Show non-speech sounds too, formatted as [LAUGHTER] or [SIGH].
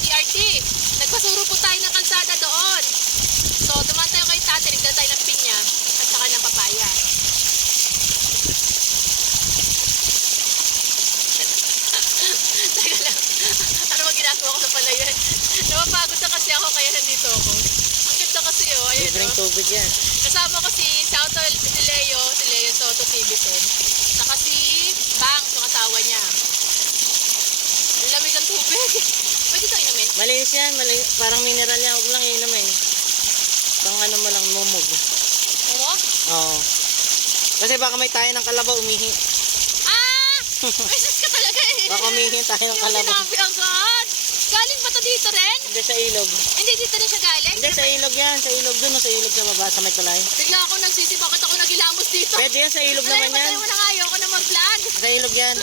DRT. Nagpasuro po tayo ng kalsada doon. So, dumaan tayo kay tatay, nagdala tayo ng pinya at saka ng papaya. [LAUGHS] Teka lang. Ano ba ginagawa ko sa palayan? Napapagod na kasi ako kaya nandito ako. Ang ganda kasi oh, ayun Libreng oh. tubig yan. Kasama ko si Sauto si Leo, si Leo Soto TV10. Saka si Bang, yung asawa niya. Ang lamig ng tubig. [LAUGHS] Malinis yan. Malinis. Parang mineral yan. Huwag lang inumin. Pang ano mo lang mumog. Oo. Oo. Kasi baka may tayo ng kalabaw umihi. Ah! [LAUGHS] Beses ka talaga eh. Baka umihi tayo ng Yung kalabaw. sinabi agad. Galing ba to dito rin? Hindi sa ilog. Hindi dito rin siya galing? Hindi sa ilog yan. Sa ilog dun. o Sa ilog sa baba. Sa may tulay. Bigla ako nagsisi, bakit ako nagilamos dito? Pwede yan. Sa ilog naman yan. Wala, mo na nga, ayoko na mag-vlog. Sa ilog yan.